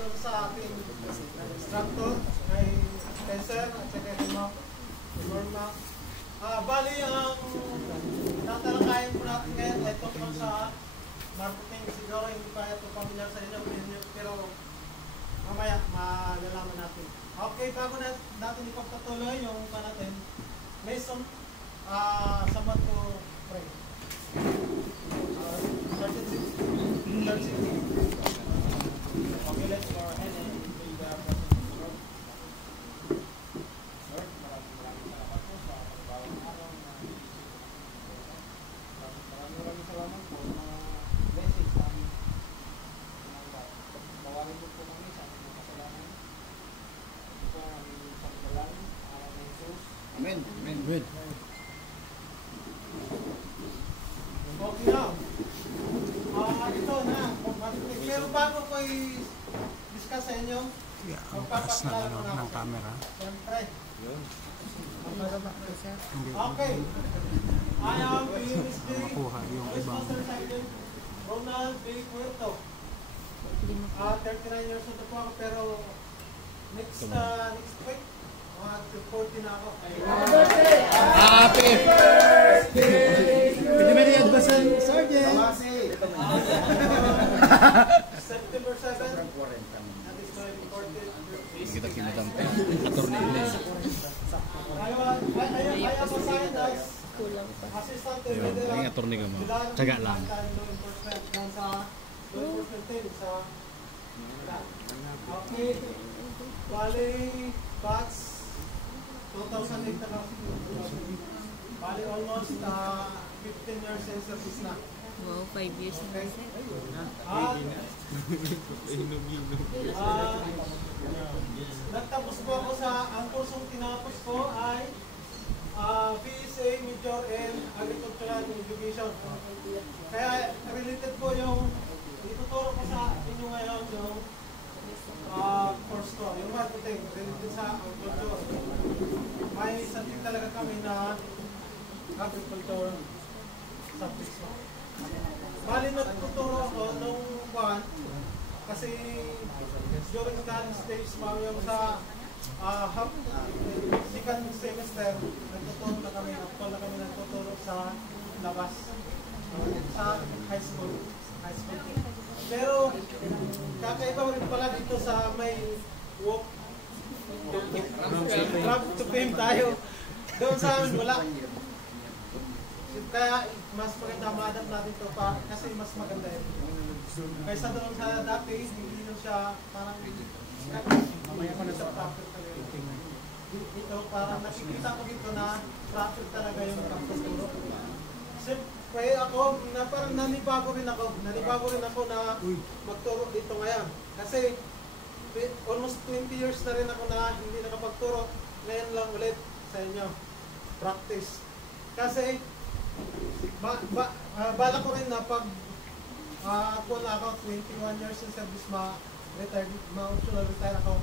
follow sa ating instructor, kay Spencer at saka kay Norma. Bali, ang tatalakayin po natin ngayon ay tungkol sa marketing. Siguro hindi pa ito pamilyar sa inyo, pero mamaya malalaman natin. Okay, bago natin ipagpatuloy yung pa natin, Mason, someone to pray. Okay, let's go ahead and pray the presence of the Lord. Lord, maraming salamat po sa pagbawang araw na maraming salamat po sa mga blessings sa amin. Tawagin mo po kami sa aming kasalanan. Ito po ang aming isang dalangin, araw ng Jesus. Amen. Amen. Amen. Okay now. Ito na. Pero bago ko i-discuss sa inyo, magpapaklaro na ng camera. Siyempre. Okay. I am PMSD. Responsible Sergeant Ronald B. Puerto. 39 years old po ako, pero next week, mag-40 na ako. Happy birthday! Pwede ba niya adbasan, Sergeant? September 7, that is my important birthday. Kita kinatang attorney ini. I am assigned as assistant to federal. Ini attorney ka mo. Tsaga lang. Sa law enforcement team sa okay. Bali, batch 2008 na lang. Bali, almost 15 years in service na. Wow, 5 years na kasi. Nagtapos po ako ang kursong tinapos ko ay BSA Major in Agricultural Education. Kaya related po yung ituturo ko sa inyo ngayon yung course ko, yung marketing related sa agriculture. May subject talaga kami na agriculture subjects ko. Bali nagtuturo ako nung buwan kasi during college stage mamaya sa second semester nagtuturo na kami, actual na kami nagtuturo sa labas sa high school. Pero kakaiba rin pala dito sa may walk to fame tayo. Doon sa amin wala. Kaya mas maganda ma-adapt natin ito pa kasi mas maganda yun. Kaysa doon sa dati, hindi doon siya parang mamaya ko na sa traffic talaga. Dito parang nakikita ko dito na traffic talaga yung pagtuturo. Siyempre ako, parang nanibago rin ako na magturo dito ngayon. Kasi almost 20 years na rin ako na hindi nakapagturo. Ngayon lang ulit sa inyo. Practice. Kasi bala ko rin na pag ako na ako 21 years in service ma-optional retire ako.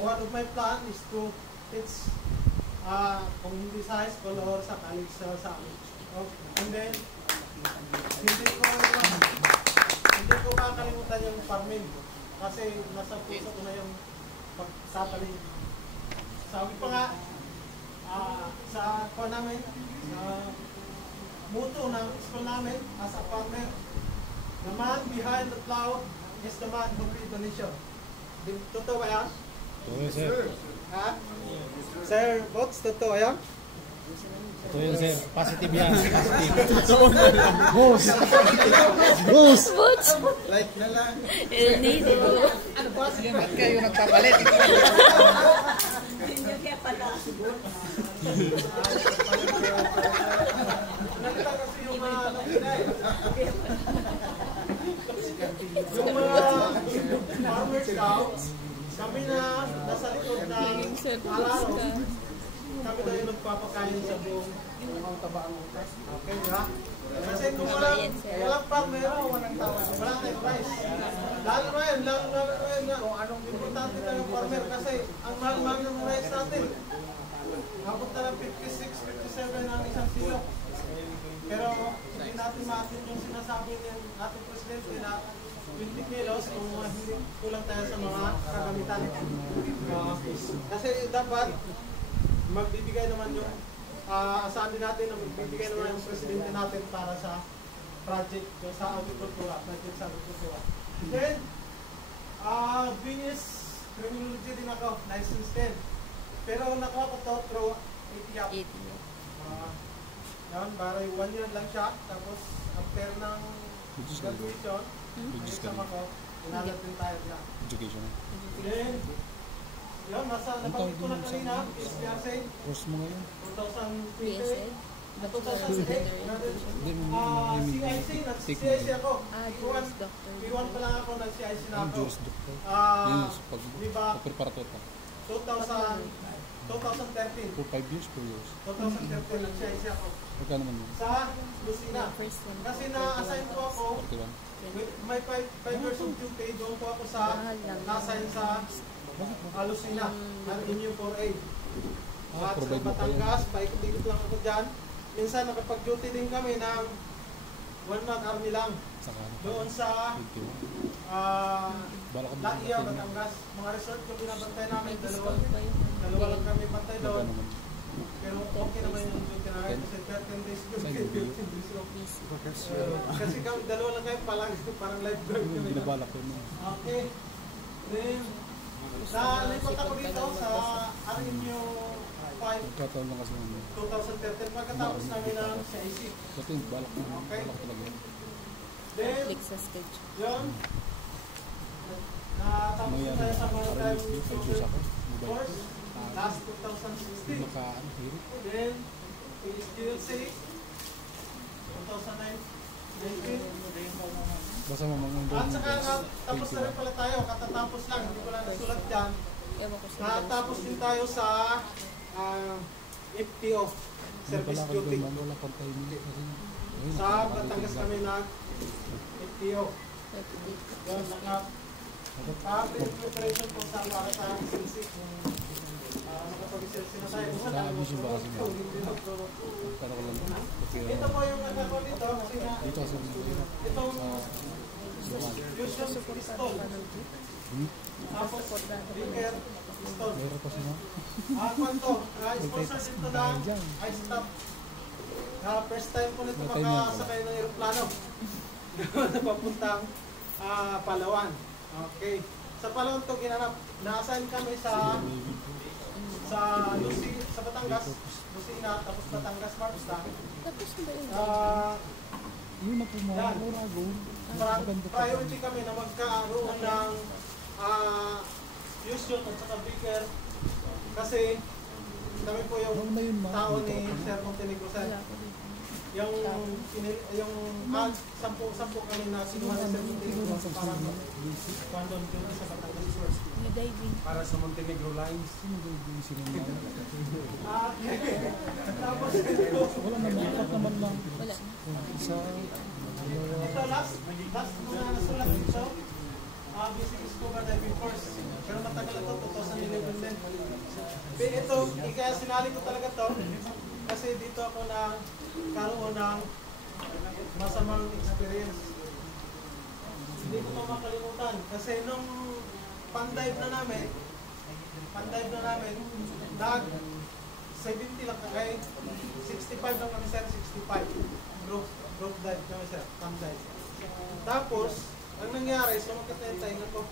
One of my plan is to teach kung hindi sa high school or sa college sa and then hindi ko kakalimutan yung farming kasi nasa puso ko na yung pagtatanim. Sabi pa nga sa namin motto ng school namin as a farmer, the man behind the plow is the man who feeds the nation. Totoo ba yan? Oo, sir. Ha? Sir, what's totoo yan? Totoo yan, sir. Positive yan. Boss! Boss! Boots! Like na lang. Hindi ko. Ano ba? Ba't kayo nagpapalit? Hindi kaya pala. Nakita kasi yung mga farmers daw, kami na nasa likod ng alaro, kami daw yung nagpapakain sa buong tabaan. Okay, ha? Kasi kung walang farmer, walang tao, wala tayong rice. Lalo ngayon na kung anong importante tayong farmer kasi ang mahal-mahal ng rice natin. Abot na lang 56, 57 ang isang kilo. Pero hindi natin maatin yung sinasabi ng ating presidente na 20 kilos kung hindi kulang tayo sa mga kagamitan. Kasi dapat magbibigay naman yung asahan din natin na magbibigay naman yung presidente natin para sa project sa agrikultura, project sa agrikultura. Then, BS criminology din ako, license din. Pero nakuha ko to through ATIAP. Yan, baray 1 year lang siya. Tapos, after ng graduation, exam ako, inalat din tayo na. Education. Then, yun, nabanggit ko na kanina, is PSA, Course mo ngayon? 2008. PSA? 2008, CIC, nag-CIC ako. Juris Doctor. P1 pa lang ako, nag-CIC na Yung ako. Juris Doctor. Ah, Pag di ba, preparator ka. 2013. For 5 years, 4 years. 2013, nag-CIC ako. Magkano naman yun? Sa Lucina. First one. Kasi na-assign ko ako, 41. with my 5 years of duty, doon ko ako sa, na-assign sa Lucina, ng Inyo 4A. At sa provide mo pa yun. Batangas, paikot-ikot lang ako dyan. Minsan nakapag-duty din kami ng 1-month army lang. Saka ano? Doon sa 21. Bala ka Laia, Batangas. Mga resort yung binabantay namin, dalawa lang kami bantay Magkano doon. naman? Pero okay naman yung duty na kayo kasi 13 days duty, Saan yung 13 days off. Kasi kami, dalawa lang kayo, parang lifeguard kami. Binabalak ko yun. Okay. Then, nalipat ako dito sa Arinyo 5, Magkataon lang kasi naman. 2013, pagkatapos namin ng CIC. Dati balak ko. Okay. Balak talaga yun. Then, Click sa schedule. yun, natapos Ano na yan? tayo sa maritime May juice ako. Mobile. course, last 2016. Hirit. Then, PSGLC, 2019. Basta mamang At saka tapos na rin pala tayo, katatapos lang, hindi ko lang nasulat dyan. Ewan ko sa Natapos din tayo sa FTO, Service Duty. Wala pang time. Sa Batangas kami FTO. Yun, preparation po sa para sa SLC. Nakapag-SLC na tayo. Sa-abuse ba kasi mo? Tara ko lang. Ito po yung nagkakaroon dito. Kasi nga, Dito kasi itong fusion pistol. Tapos, breaker pistol. meron kasi na. Kwanto, sponsor dito ng ice stop. First time ko nito makasakay ng aeroplano. Napapuntang Palawan. Okay. Sa Palawan to ginanap. Na-assign kami sa Batangas. Lucina, tapos Batangas March lang. Tapos ba yun? Yun na po mga Morago. Priority kami na magkaroon ng fusion at saka breaker. Kasi kami po yung tao ni Sir Montenegro Sir. Yung sampu kami na sinuha ni Sir Montenegro para pandon duty sa Batangas first. May diving. Para sa Montenegro Lines. Sino ba yung sinunod? Tapos Wala naman. Apat naman lang. Wala. Isa. ito last muna nasulat dito. Basic scuba diving course. Pero matagal ito, 2011 din. Pero ito, kaya sinali ko talaga to kasi dito ako na karoon ng masamang experience. Hindi ko makalimutan kasi nung pan-dive na namin, nag 70 lang kay 65 lang kami sir, 65. Group dive kami sir, pan-dive. Tapos, ang nangyari, sumakit na yung tainga ko.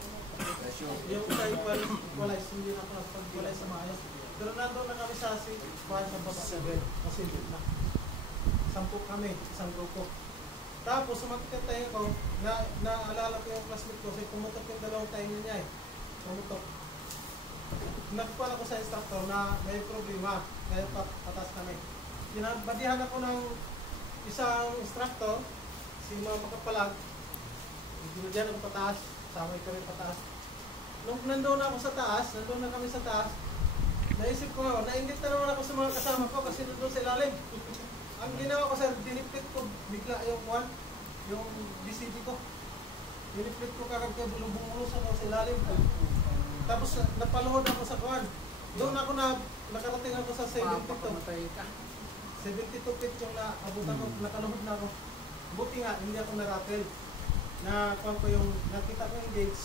Yung tayo walay, hindi na ako nakapag-walay sa maayos. Pero nandun na kami sa bahay sa baba sa bed. Kasi hindi na. 10 kami, isang grupo. Tapos sumakit yung tainga ko, naalala ko yung classmate ko, kasi pumutok yung dalawang tainga niya eh. Pumutok. Nagpala ko sa instructor na may problema, kaya patas kami. Badihan ako ng isang instructor, si Mama Kapalag. Hindi dyan ang pataas, samay ko rin pataas. Nung nandun na ako sa taas, nandun na kami sa taas, naisip ko nga, nainggit na naman ako sa mga kasama ko kasi nandun sa ilalim. Ang ginawa ko sir, diniplit ko bigla yung BCD ko. Diniplit ko kagad kaya bulubungulos ako sa ilalim. Tapos napaluhod ako sa kuwan. Doon ako nakarating ako sa 72. 72 feet yung naabutan ko, nakaluhod na ako. Buti nga, hindi ako naratel. na kung ko yung nakita ko yung gauge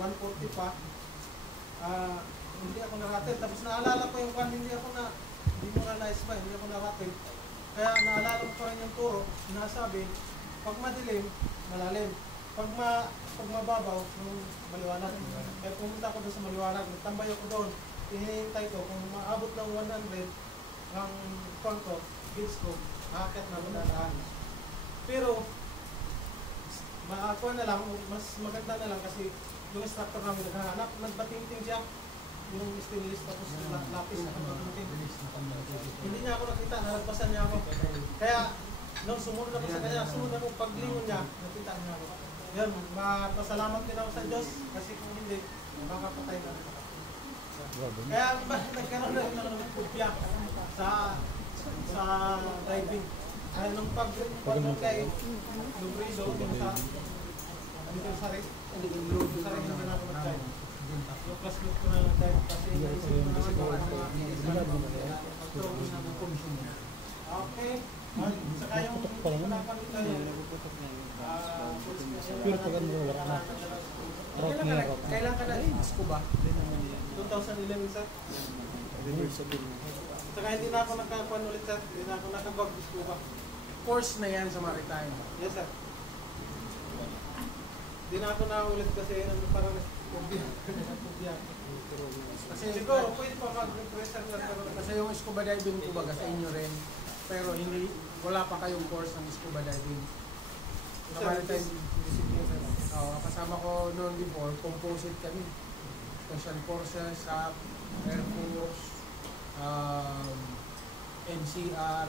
140 pa, hindi ako narated. Tapos naalala ko yung kwan, hindi mo na nice ba, hindi ako narated. Kaya naalala ko pa rin yung turo, sinasabi, pag madilim, malalim. Pag mababaw, yung maliwanag. Kaya pumunta ako doon sa maliwanag, nagtambay ako doon, hinihintay ko, kung maabot ng 100, ang kwan ko, gauge ko, makakit na madadaan. Pero, makakuha na lang, mas maganda na lang kasi yung instructor namin naghahanap, nagbatingting siya, yung stainless tapos lapis na nagbatingting. Hindi niya ako nakita, nalagpasan niya ako. Kaya, nung sumunod ako sa kanya, sumunod ako, paglingon niya, nakita niya ako. Yan, mapasalamat din ako sa Diyos kasi kung hindi, makapatay na ako. Kaya nagkaroon na rin ako ng kopya sa diving. Dahil nung pag-pagod kay Lubrido, yung sa rin, hindi na ako mag-dive. Yung class group ko na nag-dive kasi naisip ko na magawa ng mga pag-throwing na ng okay. Saka yung panapan nito Pure pag ano, wala na. kailan ka na scuba? 2011 sir? Saka hindi na ako nakakuan ulit sir, hindi na ako nakabag scuba. Course na yan sa maritime. Yes sir. Hindi na ako naulit kasi parang phobia. Kasi siguro pwede pa mag-request Kasi yung scuba diving ko baga sa inyo rin, pero hindi, wala pa kayong course ng scuba diving. Sa maritime, kasama ko noon before, composite kami. Special Forces, SAP, Air Force, NCR.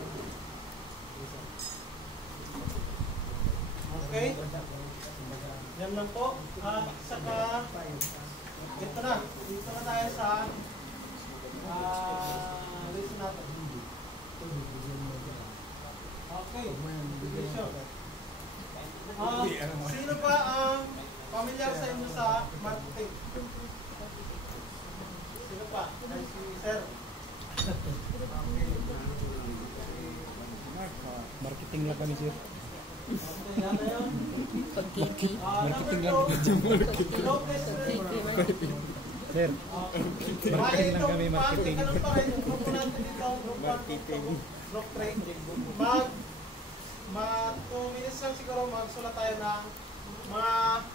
Okay. Yan lang po. Saka, ito na. Dito na tayo sa lesson natin. Okay. Sino pa ang familiar sa inyo sa marketing? Sino pa? Ay, si Sir. Marketing lang kami, sir. Okay, yan na yun. Pag-kiki. Marketing lang. Sir, marketing lang kami, marketing. Ganun pa rin, yung grupo natin dito, group 1, group 3. Mag 2 minutes lang siguro magsulat tayo ng mga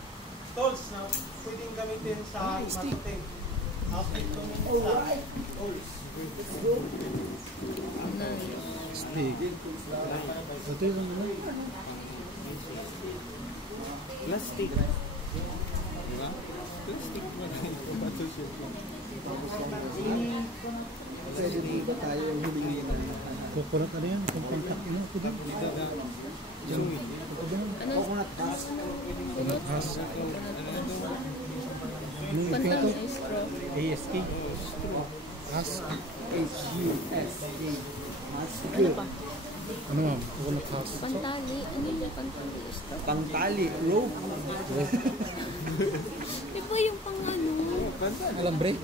tools na pwedeng gamitin sa marketing. After 2 minutes lang. Stick. Ito yung ano? Plastic. Diba? Plastic ba na ito? Bato siya. Pwede dito tayo humingi na. Coconut ano yan? Kung pangtak ino ako din. Ano? Coconut husk. Coconut husk. Pantang straw. ASK. Husk. H-U-S-K. Ano pa? Ano ma'am? Coconut husk. Pantali. Ano yung pantali straw? Pangtali. Rope. Iba yung pang ano? Alambre.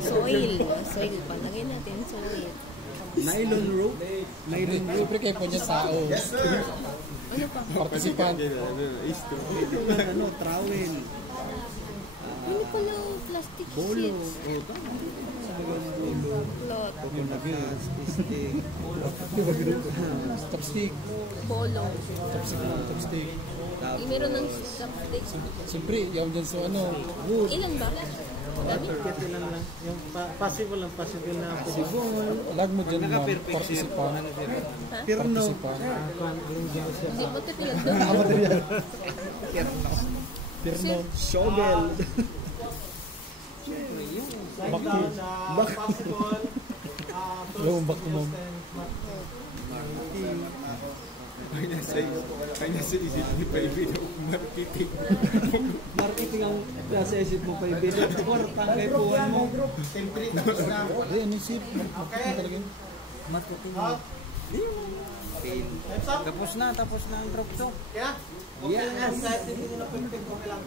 Soil. Soil pa. Lagay natin soil. Nylon rope. Nylon rope. Siyempre kayo po dyan sao. Ano pa? Participant. Ano, trowel. Ano pala plastic Bolo. sheets? O, tama. Cloth. Coconut husk. Chopstick. Polo. Chopstick. Meron ng chopstick. Siyempre, yung dyan sa ano. Ilan ba? Dami? Yung possible lang, possible na Lag mo dyan ma'am. Participant. Ha? Participant. Hindi ba ito pinagdod? Pirno. Shovel. possible Yung back to ma'am. Kanya sa isip ni Paibi na marketing. Marketing ang nasa isip mo pa ibig. Or tangkay puwan mo. template tapos na. Ay, ano isip? Okay. Marketing. Time's up. Tapos na ang drop to. Kaya? Okay na, kahit hindi nyo na perfect, okay lang.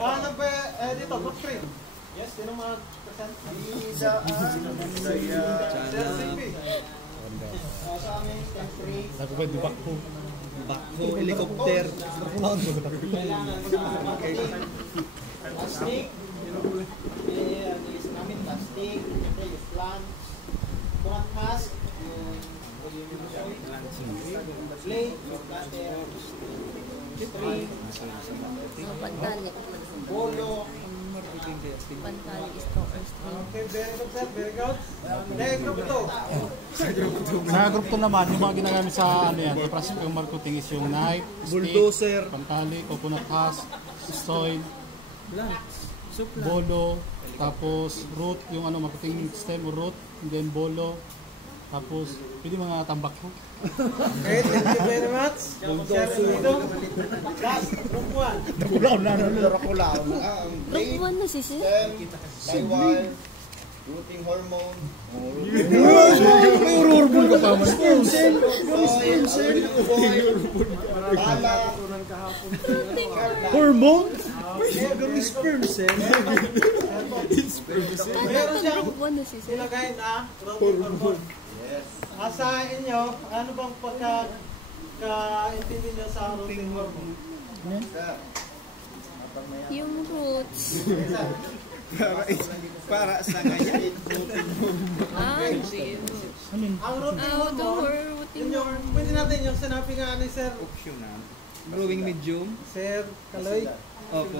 Ano ba, dito, group 3. Yes, sino mga present? Sir CP. Sa aming temporary, Ako ba di bakho? Bakho, helicopter. kailangan sa marketing, plastic, release namin plastic, siyempre yung plant, front mask, yung plate, yung platter, string, Pantali. bolo. Pantali is to string. Okay, very good sir, very good. Next, group 2. Sa group to naman, yung mga ginagamit sa ano yan, sa process yung marketing is yung knife, Bulldozer. stick, pantali, coconut husk, soil, bolo, tapos root, yung ano marketing stem or root, and then bolo, tapos pwede mga tambak ko. Okay, thank you very much. Sharing dito. Last, group 1. Nakulaw na ano. Group 1 na si sir. Taiwan, rooting hormone, May ururubol ka pa man. bala, Hormone? Meron siyang Group 1 na si sir. nilagay na rooting hormone. Sa inyo, ano bang pagka-intindi niyo sa rooting hormone? Yung roots. Para sa ngayon. Gee. Ang rooting hormone, Routing yun yung, pwede natin yung sinabi nga ni Sir, Optional. Growing medium. Sir Kaloy. Opo.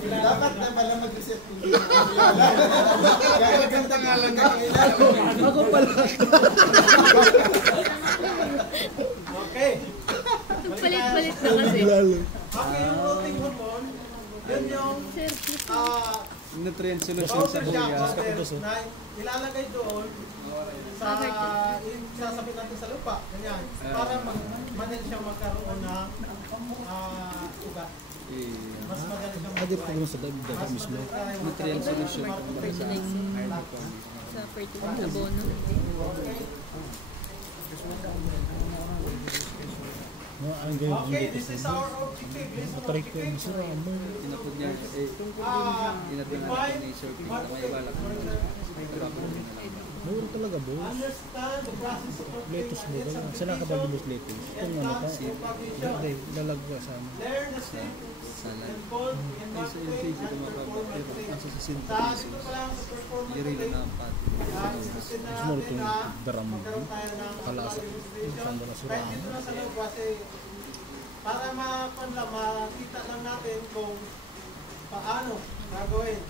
dapat na pala mag-reset hindi. Kaya ganda nga lang Ako pala. Okay. Palit-palit na kasi. Okay, yung rooting hormone, yun yung Sir, nutrient solution sa powder siya, buya. powder na ilalagay doon sa sasabit natin sa lupa, ganyan, para madali siyang magkaroon ng ugat. Mas madali siyang Sa dagat mismo. Nutrient solution. sa fertilizer abono. Okay, this is our objective. This is objective. Inapod niya. Inapod natin ni Sir Pink na may balak. Mura talaga, boss. Understand the process of Lettuce mo ba? fertilization, Saan nakabagulot lettuce? Kung ano ka, propagation. hindi, lalagwa sa ano. Learn the steps and code and marketing and perform marketing. Nasa Sa synthesis. dito pa lang sa perform Yari marketing, na ang pati. gusto na Small natin kung na daram mo. magkaroon tayo ng Kalasa. evaluation. Saan ba na Kahit dito lang sa loob kasi para makita lang natin kung paano gagawin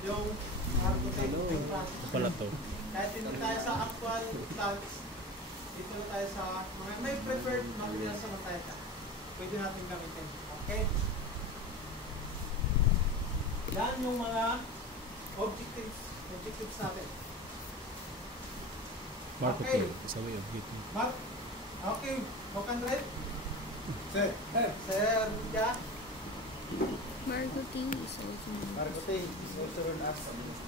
yung marketing process. Ito pala to. Kahit hindi tayo sa actual plants, dito na tayo sa mga may preferred materials sa tayo. Pwede natin gamitin. Okay? Yan yung mga objectives natin. Marketing. Isa way of getting. Mark? Okay. Bukan red? Sir, Sir, yeah? Marketing is also marketing is also known as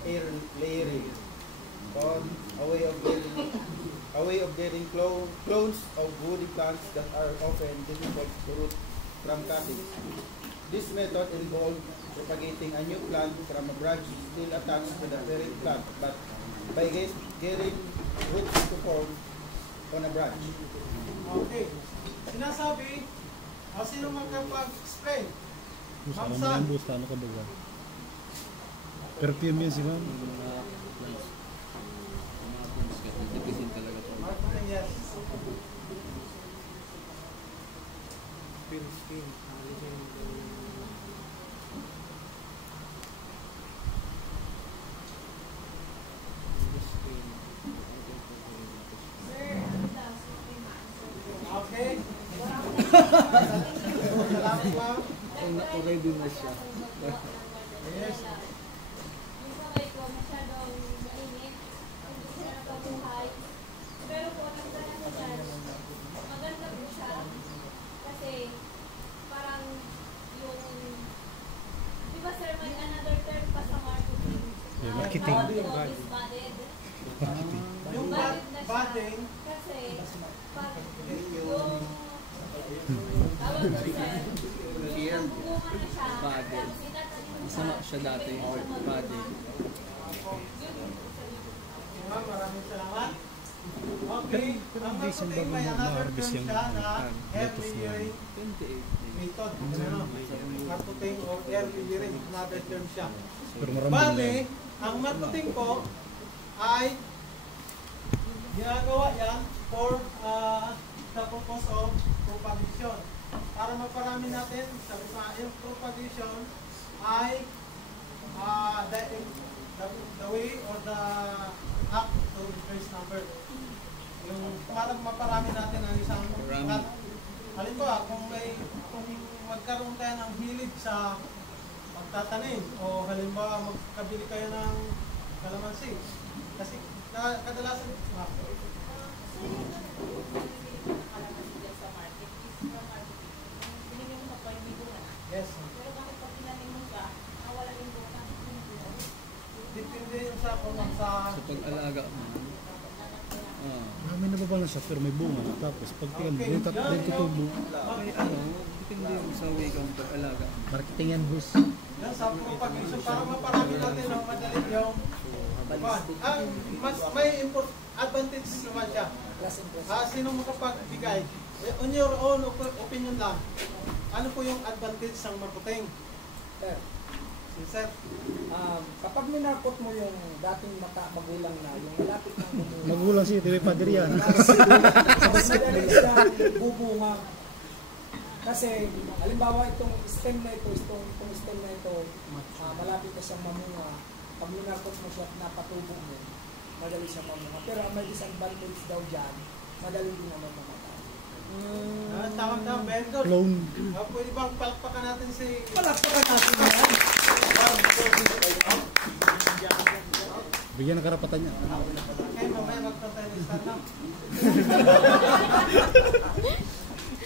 air layering. A way of getting clones of woody plants that are often difficult to root from cuttings. This method involves propagating a new plant from a branch still attached to the parent plant, but by getting roots to form on a branch. Okay. Sinasabi, sino magkapag-explain? Sana mo yung boost, ano ka ba? Perfume yun si ma'am. Marketing, yes. Okay. Salamat ma'am. Okay din na siya. Yes. Pero po, ang ganda ko dyan, maganda po siya kasi parang yung, di ba sir, may another term pa sa marketing. Yeah, marketing. Body is budded. Yung Budded na siya budding, kasi pag yung tawag ko sir, yung nagbubunga na siya, siya dati, body. Maraming salamat. Okay, ang marketing may another term siya na early hearing 28. method. Ano? Marketing or early hearing, another term siya. Pero marami Bale, ang marketing po ay ginagawa yan for the purpose of propagation. Para maparami natin, sabi ko nga, yung propagation ay the way or the act to increase number. Yung para maparami natin ang isang plant. Halimbawa, kung magkaroon kayo ng hilig sa pagtatanim o halimbawa magkabili kayo ng kalamansi. Kasi kadalasan yes. Pero bakit pag tinanim mo siya, nawala yung bunga? Depende yung sa kung sa Sa pag-alaga mo. Marami nababalance siya pero may bunga. Tapos pag tingnan, din tutubo. May ano, depende yung sa way kang pag-alaga. Marketing yan, boss. yan sa propagation para maparami natin ang madali yung may advantage naman siya. Sino makapagbigay? On your own opinion lang, ano po yung advantage ng marketing? Sir, Kapag minarkot mo yung dating magulang na, yung malapit ng bumunga, Magulang si TV Padre yan. madali siyang bubunga. Kasi, halimbawa itong stem na ito, malapit na siyang mamunga. Pag minarkot mo siya at napatubo mo, madali siyang mamunga. Pero ang may disadvantage daw dyan, madali din naman mamatay. tawag na vendor. Clone. Pwede bang palakpakan natin si... Palakpakan natin yan. Bigyan ng karapatan niya. Okay, mamaya magpatay ng start na.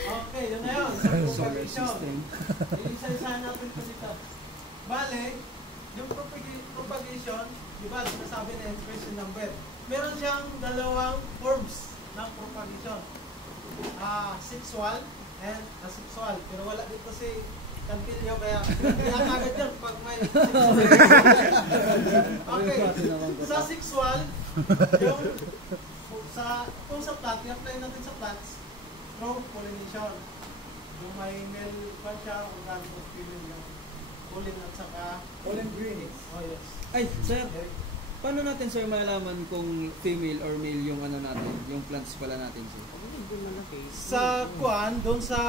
Okay, yun na yun. Sa propagation. Isa-isahan natin ito dito. Bale, yung propagation, di ba, sinasabi na increase in number. Meron siyang dalawang forms ng propagation. Sexual and asexual. Pero wala dito si Cantillo, kaya kailangan agad yan pag may okay. Sa sexual, yung kung sa plant, i-apply natin sa plants through pollination. Yung may male pa siya, organ of female yung pollen at saka Pollen green. oh yes. Ay, sir, paano natin sir malalaman kung female or male yung ano natin, yung plants pala natin sir? Sa kuan, doon sa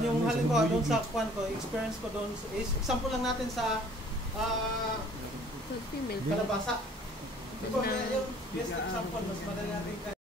yung halimbawa doon sa kuan ko, experience ko doon is example lang natin sa Female. kalabasa. Di ba yung best example, mas madali natin